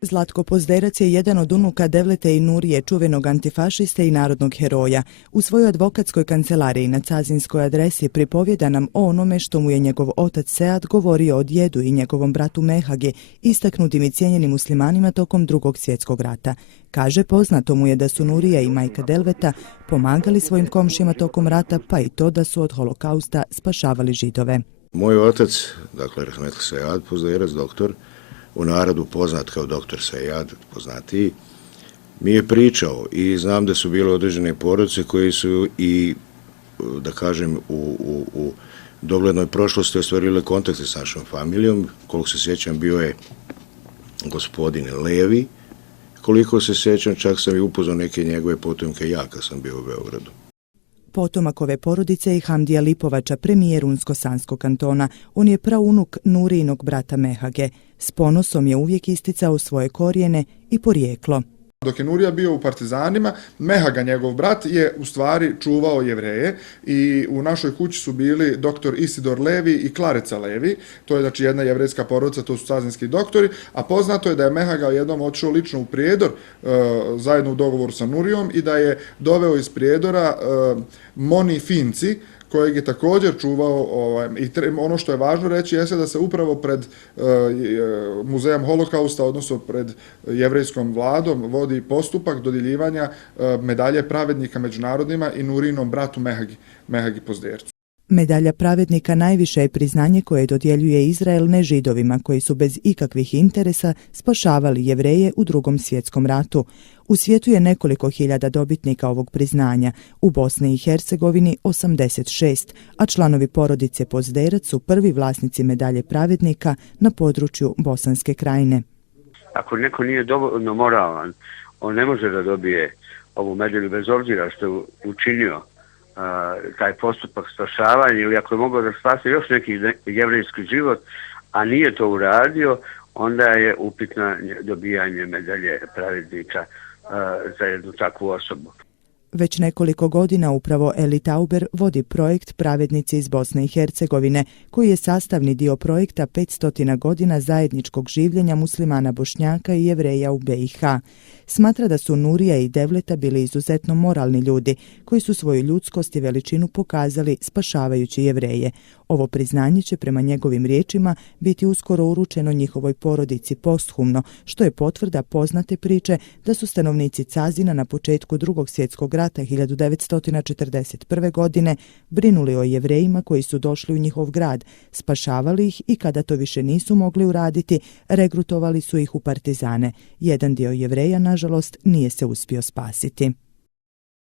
Zlatko Pozderac je jedan od unuka Devlete i Nurije, čuvenog antifašiste i narodnog heroja. U svojoj advokatskoj kancelariji na cazinskoj adresi pripovjeda nam o onome što mu je njegov otac Sead govorio o djedu i njegovom bratu Mehagi, istaknutim i cijenjenim muslimanima tokom Drugog svjetskog rata. Kaže, poznato mu je da su Nurija i majka Delveta pomagali svojim komšijama tokom rata, pa i to da su od holokausta spašavali Židove. Moj otac, dakle Rahmetli Sead Pozderac, doktor, u narodu poznat kao doktor Sead, poznatiji, mi je pričao i znam da su bile određene porodice koji su i, da kažem, u doglednoj prošlosti ostvarile kontakte s našom familijom. Koliko se sjećam, bio je gospodin Levi. Koliko se sjećam, čak sam i upoznao neke njegove potomke ja kad sam bio u Beogradu. Potomak ove porodice je Hamdija Lipovača, premijer Unsko-Sanskog kantona. On je praunuk Nurijinog brata Mehage. S ponosom je uvijek isticao svoje korijene i porijeklo. Dok je Nurija bio u partizanima, Mehaga, njegov brat, je u stvari čuvao Jevreje i u našoj kući su bili doktor Isidor Levi i Klarica Levi. To je znači jedna jevrejska porodica, to su cazinski doktori, a poznato je da je Mehaga jednom otišao lično u Prijedor zajedno u dogovoru sa Nurijom i da je doveo iz Prijedora Moni Finci, kojeg je također čuvao. I ono što je važno reći jeste da se upravo pred muzejom holokausta, odnosno pred jevrejskom vladom, vodi postupak dodjeljivanja medalje pravednika međunarodnima i Nurijinom bratu Mehagi Pozdercu. Medalja pravednika najviše je priznanje koje dodjeljuje Izrael nežidovima koji su bez ikakvih interesa spašavali Jevreje u Drugom svjetskom ratu. U svijetu je nekoliko hiljada dobitnika ovog priznanja, u Bosni i Hercegovini 86, a članovi porodice Pozderac su prvi vlasnici medalje pravednika na području Bosanske krajine. Ako neko nije dovoljno moralan, on ne može da dobije ovu medalju bez obzira što je učinio taj postupak spašavanja ili ako je mogao da spasi još neki jevrejski život, a nije to uradio, onda je upitno dobijanje medalje pravednika za jednu takvu osobu. Već nekoliko godina upravo Eli Tauber vodi projekt Pravednici iz Bosne i Hercegovine, koji je sastavni dio projekta 500 godina zajedničkog življenja muslimana Bošnjaka i Jevreja u BiH. Smatra da su Nurija i Devleta bili izuzetno moralni ljudi, koji su svoju ljudskost i veličinu pokazali spašavajući Jevreje. Ovo priznanje će prema njegovim riječima biti uskoro uručeno njihovoj porodici posthumno, što je potvrda poznate priče da su stanovnici Cazina na početku Drugog svjetskog rata 1941. godine brinuli o Jevrejima koji su došli u njihov grad, spašavali ih i kada to više nisu mogli uraditi, regrutovali su ih u partizane. Jedan dio Jevreja, nažalost, nije se uspio spasiti.